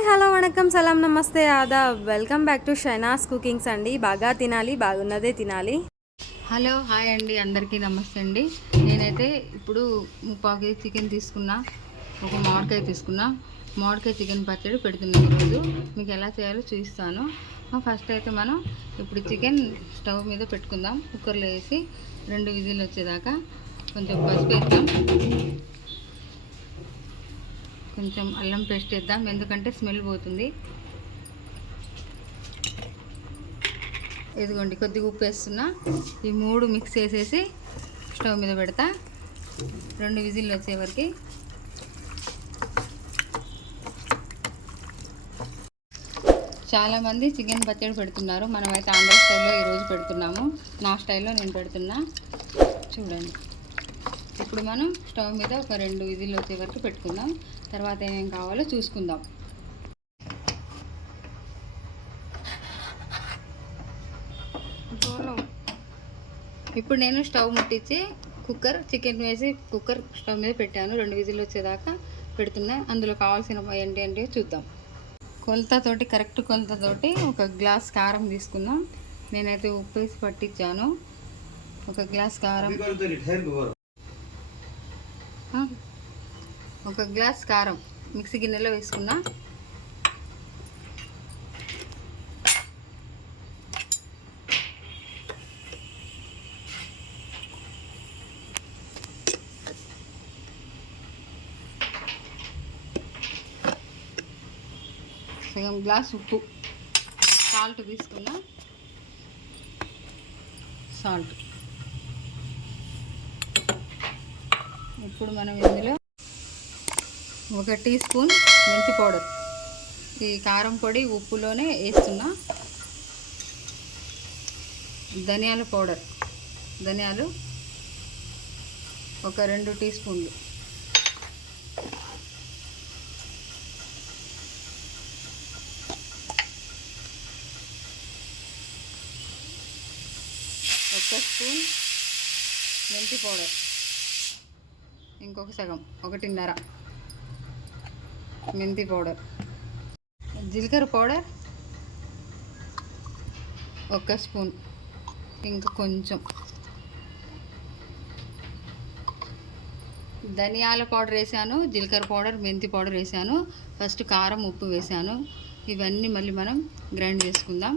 Hi hello vanakkam సలాం నమస్తే Aadab welcome back to షైనాస్ cookings అండి. బాగా తినాలి, బాగున్నదే తినాలి. హలో హాయ్ అండి, అందరికీ నమస్తే అండి. నేనైతే ఇప్పుడు 3 కేజీ చికెన్ తీసుకున్నా, ఒక మామిడికాయ తీసుకున్నా. మామిడికాయ చికెన్ పచ్చడి పెడుతున్నాను ఈరోజు. మీకు ఎలా చేయాలో చూపిస్తాను. ఫస్ట్ అయితే మనం ఇప్పుడు చికెన్ స్టవ్ మీద పెట్టుకుందాం. కుక్కర్లో వేసి 2 విజిల్ వచ్చేదాకా కొంచెం పసుపు వేద్దాం, కొంచెం అల్లం పేస్ట్ వేద్దాం, ఎందుకంటే స్మెల్ పోతుంది. ఇదిగోండి కొద్దిగా ఉప్పు వేస్తున్నా. ఈ 3 మిక్స్ చేసేసి స్టవ్ మీద పెడతా 2 విజిల్లు వచ్చే వరకు. చాలామంది చికెన్ పచ్చడి పెడుతున్నారు, మనమైతే ఆంధ్ర స్టైల్లో ఈరోజు పెడుతున్నాము. నా స్టైల్లో నేను పెడుతున్నా, చూడండి. ఇప్పుడు మనం స్టవ్ మీద ఒక 2 విజిల్లు వచ్చే వరకు పెట్టుకుందాం. తర్వాత ఏమేం కావాలో చూసుకుందాం. ఇప్పుడు నేను స్టవ్ ముట్టించి చికెన్ వేసి కుక్కర్ స్టవ్ మీద పెట్టాను. 2 విజిల్లు వచ్చేదాకా పెడుతున్నా. అందులో కావాల్సిన ఏంటి అంటే చూద్దాం. కొలతతోటి, కరెక్ట్ కొలతతోటి 1 గ్లాస్ కారం తీసుకుందాం. నేనైతే ఉప్పు వేసి పట్టించాను. 1 గ్లాస్ కారం, 1 గ్లాస్ కారం మిక్సీ గిన్నెలో వేసుకున్నా. సగం గ్లాస్ ఉప్పు, సాల్ట్ తీసుకున్నా. సాల్ట్ ఇప్పుడు మనం ఇందులో 1 టీ స్పూన్ మెంతి పౌడర్, ఈ కారం పొడి ఉప్పులోనే వేస్తున్నా. ధనియాల పౌడర్, ధనియాలు 2 టీ స్పూన్లు. ఒక స్పూన్ మెంతి పౌడర్, ఇంకొక సగం 1.5 మెంతి పౌడర్. జీలకర్ర పౌడర్ 1 స్పూన్, ఇంకా కొంచెం. ధనియాల పౌడర్ వేసాను, జీలకర్ర పౌడర్, మెంతి పౌడర్ వేసాను. ఫస్ట్ కారం, ఉప్పు వేసాను. ఇవన్నీ మళ్ళీ మనం గ్రైండ్ చేసుకుందాం.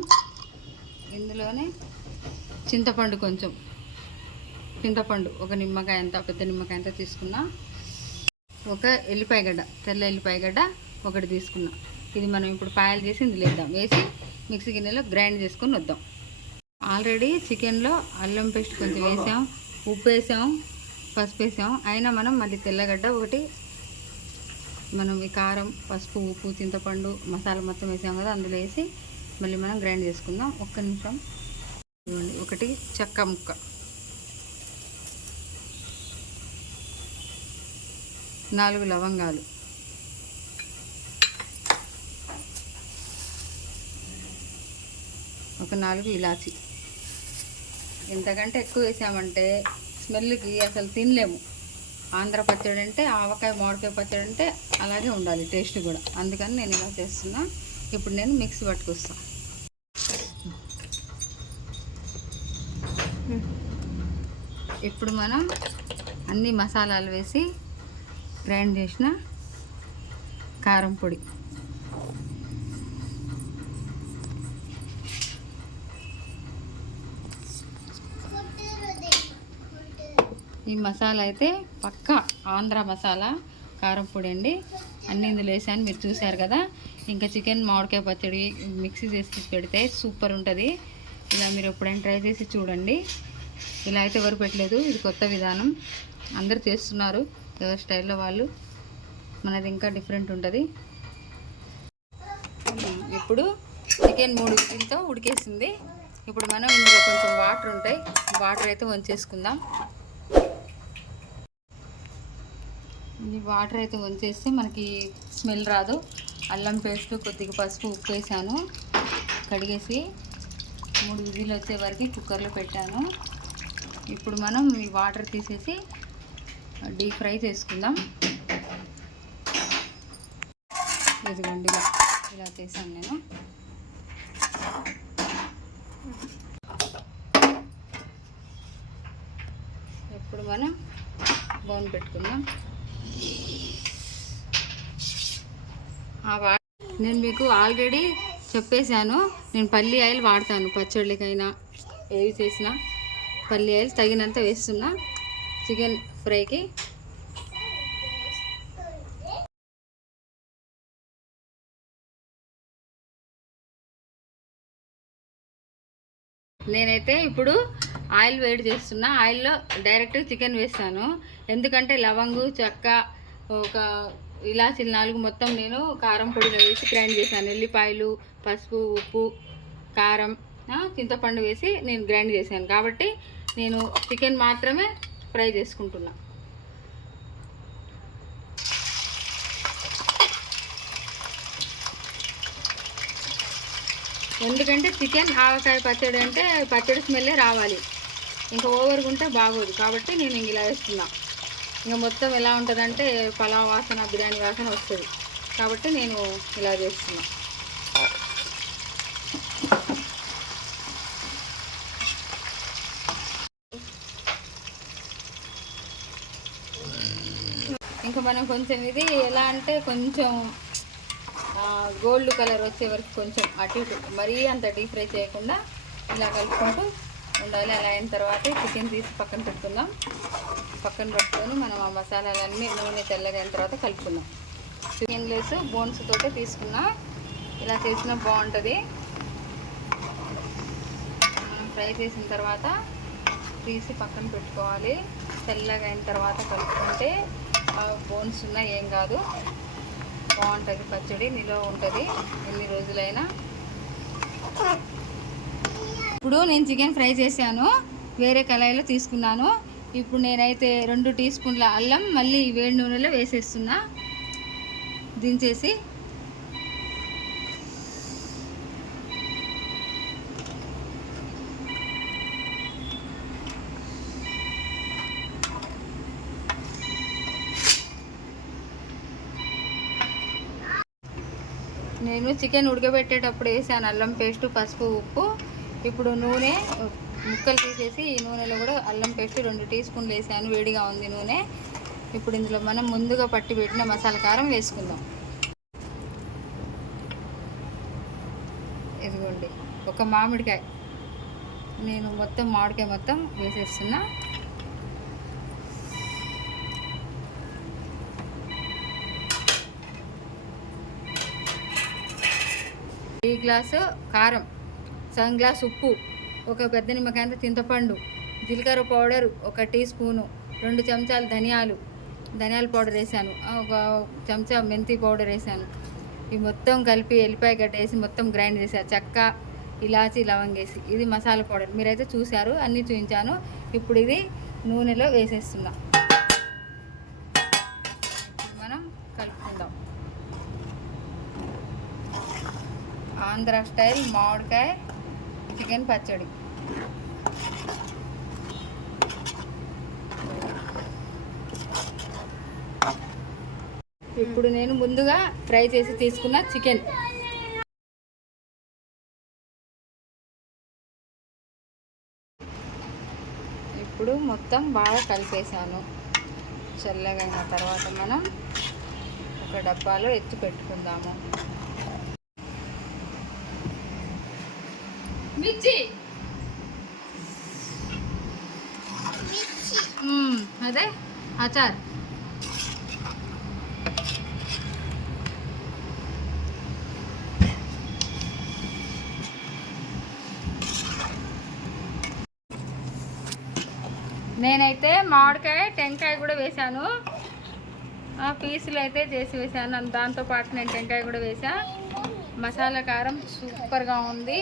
ఇందులోనే చింతపండు, కొంచెం చింతపండు, 1 నిమ్మకాయ అంత, పెద్ద నిమ్మకాయ అంతా తీసుకున్నా. 1 ఎల్లిపాయగడ్డ, తెల్ల ఎల్లిపాయగడ్డ 1 తీసుకున్నా. ఇది మనం ఇప్పుడు పాయలు చేసి ఇందులో వేద్దాం. వేసి మిక్సీ గిన్నెలో గ్రైండ్ చేసుకొని వద్దాం. ఆల్రెడీ చికెన్లో అల్లం పేస్ట్ కొంచెం వేసాం, ఉప్పు వేసాం, పసుపు వేసాం. అయినా మనం మళ్ళీ తెల్లగడ్డ 1, మనం ఈ కారం, పసుపు, ఉప్పు, చింతపండు, మసాలా మొత్తం వేసాం కదా, అందులో వేసి మళ్ళీ మనం గ్రైండ్ చేసుకుందాం. 1 నిమిషం. 1 చెక్క ముక్క, 4 లవంగాలు, 4 ఇలాచి. ఇంతకంటే ఎక్కువ వేసామంటే స్మెల్కి అసలు తినలేము. ఆంధ్ర పచ్చడి అంటే, ఆవకాయ మామిడికాయ పచ్చడి అంటే అలాగే ఉండాలి టేస్ట్ కూడా. అందుకని నేను ఇలా చేస్తున్నా. ఇప్పుడు నేను మిక్సీ పట్టుకొస్తాను. ఇప్పుడు మనం అన్ని మసాలాలు వేసి గ్రైండ్ చేసిన కారం పొడి, ఈ మసాలా అయితే పక్కా ఆంధ్ర మసాలా కారం పొడి అండి. అన్నీ ఇందులో వేసాను, మీరు చూశారు కదా. ఇంకా చికెన్ మామిడికాయ పచ్చడి మిక్సీ చేసి పెడితే సూపర్ ఉంటుంది. ఇలా మీరు ఎప్పుడైనా ట్రై చేసి చూడండి. ఇలా అయితే ఎవరు పెట్టలేదు, ఇది కొత్త విధానం. అందరు చేస్తున్నారు ఎవరి స్టైల్లో వాళ్ళు. మనది ఇంకా డిఫరెంట్ ఉంటుంది. ఇప్పుడు చికెన్ 3 విజిల్తో ఉడికేసింది. ఇప్పుడు మనం ఇందులో కొంచెం వాటర్ ఉంటాయి, వాటర్ అయితే వంచేసుకుందాం. ఈ వాటర్ అయితే వంచేస్తే మనకి స్మెల్ రాదు. అల్లం పేస్ట్, కొద్దిగా పసుపు, ఉప్పు వేసాను. కడిగేసి 3 విజిల్లు వచ్చే వరకు కుక్కర్లో పెట్టాను. ఇప్పుడు మనం ఈ వాటర్ తీసేసి డీప్ ఫ్రై చేసుకుందాం. ఇదిగోండి, ఇలా చేశాను నేను. ఇప్పుడు మనం బౌన్ పెట్టుకుందాం. నేను మీకు ఆల్రెడీ చెప్పేశాను, నేను పల్లి ఆయిల్ వాడతాను పచ్చళ్ళకైనా ఏవి చేసినా. పల్లి ఆయిల్ తగినంత వేస్తున్నా చికెన్ ఫ్రైకి. నేనైతే ఇప్పుడు ఆయిల్ వేడి చేస్తున్నా. ఆయిల్లో డైరెక్ట్ చికెన్ వేస్తాను, ఎందుకంటే లవంగు, చెక్క, ఒక ఇలాచీలు 4 మొత్తం నేను కారం పొడిలో వేసి గ్రైండ్ చేశాను. ఎల్లిపాయలు, పసుపు, ఉప్పు, కారం, చింతపండు వేసి నేను గ్రైండ్ చేశాను. కాబట్టి నేను చికెన్ మాత్రమే ఫ్రై చేసుకుంటున్నా. ఎందుకంటే చికెన్ ఆవకాయ పచ్చడి అంటే పచ్చడి స్మెల్లే రావాలి, ఇంకా ఓవర్గా ఉంటే బాగోదు. కాబట్టి నేను ఇంక ఇలా వేస్తున్నా. ఇంకా మొత్తం ఎలా ఉంటుందంటే పలావ్ వాసన, బిర్యానీ వాసన వస్తుంది. కాబట్టి నేను ఇలా చేస్తున్నా. ఇంకా మనం కొంచెం ఇది ఎలా అంటే కొంచెం గోల్డ్ కలర్ వచ్చే వరకు కొంచెం అటు ఇటు, మరీ అంత డీప్ ఫ్రై చేయకుండా ఇలా కలుపుకుంటూ ఉండాలి. అలా అయిన తర్వాత చికెన్ తీసి పక్కన పెట్టుకుందాం. పక్కన పెట్టుకొని మనం ఆ మసాలాలన్నీ నూనె తెల్లగా అయిన తర్వాత కలుపుకుందాం. చికెన్ లేస్ బోన్స్ తోటే తీసుకున్నా. ఇలా చేసినా బాగుంటుంది. మనం ఫ్రై చేసిన తర్వాత తీసి పక్కన పెట్టుకోవాలి. తెల్లగా అయిన తర్వాత కలుపుకుంటే బోన్స్ ఉన్నా ఏం కాదు, బాగుంటుంది పచ్చడి, నిలువ ఉంటుంది ఎన్ని రోజులైనా. ఇప్పుడు నేను చికెన్ ఫ్రై చేశాను, వేరే కళాయిలో తీసుకున్నాను. ఇప్పుడు నేనైతే 2 టీ స్పూన్ల అల్లం మళ్ళీ వేడి నూనెలో వేసేస్తున్నా. దించేసి నేను చికెన్ ఉడకబెట్టేటప్పుడు వేసాను అల్లం పేస్టు, పసుపు, ఉప్పు. ఇప్పుడు నూనె ముక్కలు తీసేసి ఈ నూనెలో కూడా అల్లం పేస్ట్ 2 టీ స్పూన్లు వేసాను. వేడిగా ఉంది నూనె. ఇప్పుడు ఇందులో మనం ముందుగా పట్టి పెట్టిన మసాలా కారం వేసుకుందాం. ఇదిగోండి, ఒక మామిడికాయ, నేను మొత్తం మామిడికాయ మొత్తం వేసేస్తున్నా. ఈ గ్లాసు కారం, సగం గ్లాస్ ఉప్పు, ఒక పెద్ద నిమ్మకాయంత చింతపండు, జీలకర్ర పౌడర్ 1 టీ స్పూను, 2 చెంచాలు ధనియాల పౌడర్ వేసాను, ఒక చెంచా మెంతి పౌడర్ వేసాను. ఇవి మొత్తం కలిపి ఎల్లిపాయ గడ్డ వేసి మొత్తం గ్రైండ్ చేశాను. చెక్క, ఇలాచి, లవంగ వేసి. ఇది మసాలా పౌడర్, మీరైతే చూశారు, అన్నీ చూపించాను. ఇప్పుడు ఇది నూనెలో వేసేస్తున్నా. మనం కలుపుకుందాం. ఆంధ్ర స్టైల్ మామిడికాయ చికెన్ పచ్చడి. ఇప్పుడు నేను ముందుగా ఫ్రై చేసి తీసుకున్న చికెన్ ఇప్పుడు మొత్తం బాగా కలిపేసాను. చల్లగా అయిన తర్వాత మనం ఒక డబ్బాలో ఎత్తి పెట్టుకుందాము. మిర్చి అదే అచార్. నేనైతే మామిడికాయ, టెంకాయ కూడా వేసాను. పీసులు అయితే చేసి వేసాను. దాంతోపాటు నేను టెంకాయ కూడా వేసా. మసాలా కారం సూపర్గా ఉంది.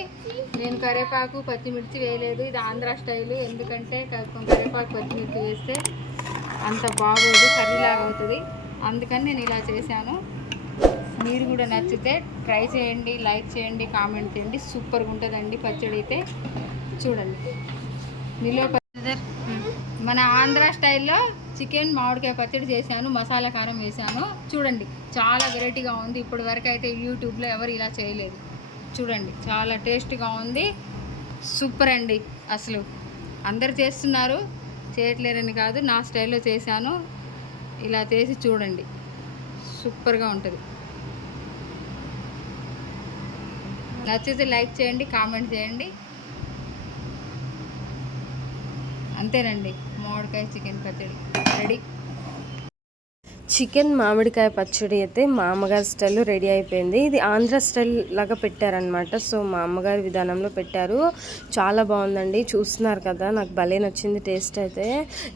నేను కరివేపాకు, పచ్చిమిర్చి వేయలేదు. ఇది ఆంధ్ర స్టైలు, ఎందుకంటే కరివేపాకు, పచ్చిమిర్చి వేస్తే అంత బాగోదు, కర్రీలాగా అవుతుంది. అందుకని నేను ఇలా చేశాను. మీరు కూడా నచ్చితే ట్రై చేయండి, లైక్ చేయండి, కామెంట్ చేయండి. సూపర్గా ఉంటుందండి పచ్చడి అయితే. చూడండి, నిలువ మన ఆంధ్ర స్టైల్లో చికెన్ మామిడికాయ పచ్చడి చేశాను, మసాలా కారం వేసాను. చూడండి చాలా వెరైటీగా ఉంది. ఇప్పటి వరకు అయితే యూట్యూబ్లో ఎవరు ఇలా చేయలేదు. చూడండి చాలా టేస్ట్గా ఉంది. సూపర్ అండి. అసలు అందరు చేస్తున్నారు, చేయట్లేరని కాదు, నా స్టైల్లో చేశాను. ఇలా చేసి చూడండి, సూపర్గా ఉంటుంది. నచ్చితే లైక్ చేయండి, కామెంట్ చేయండి. అంతేనండి, మామిడికాయ చికెన్ పచ్చడి రెడీ. చికెన్ మామిడికాయ పచ్చడి అయితే మా అమ్మగారి స్టైల్లో రెడీ అయిపోయింది. ఇది ఆంధ్ర స్టైల్ లాగా పెట్టారనమాట. సో మా అమ్మగారి విధానంలో పెట్టారు. చాలా బాగుందండి. చూస్తున్నారు కదా, నాకు భలే నచ్చింది టేస్ట్ అయితే.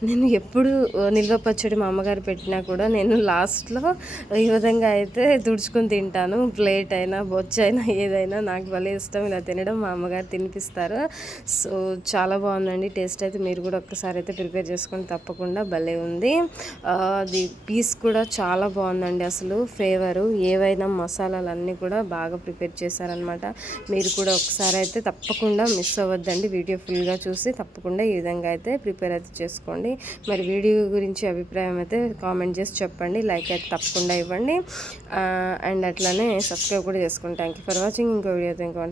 నేను ఎప్పుడు నిల్వ పచ్చడి మా అమ్మగారు పెట్టినా కూడా నేను లాస్ట్లో ఈ విధంగా అయితే తుడుచుకొని తింటాను. ప్లేట్ అయినా బొచ్చైనా ఏదైనా నాకు భలే ఇష్టం ఇలా తినడం. మా అమ్మగారు తినిపిస్తారు. సో చాలా బాగుందండి టేస్ట్ అయితే. మీరు కూడా ఒక్కసారి అయితే ప్రిపేర్ చేసుకొని తప్పకుండా భలే ఉంది. అది పీస్ కూడా చాలా బాగుందండి. అసలు ఫ్లేవరు ఏవైనా మసాలాలు అన్నీ కూడా బాగా ప్రిపేర్ చేశారనమాట. మీరు కూడా ఒకసారి అయితే తప్పకుండా మిస్ అవ్వద్దండి. వీడియో ఫుల్గా చూసి తప్పకుండా ఈ విధంగా అయితే ప్రిపేర్ అయితే చేసుకోండి. మరి వీడియో గురించి అభిప్రాయం అయితే కామెంట్ చేసి చెప్పండి. లైక్ అయితే తప్పకుండా ఇవ్వండి. అండ్ అట్లానే సబ్స్క్రైబ్ కూడా చేసుకోండి. Thank you for watching. ఇంకో వీడియో ఇంకో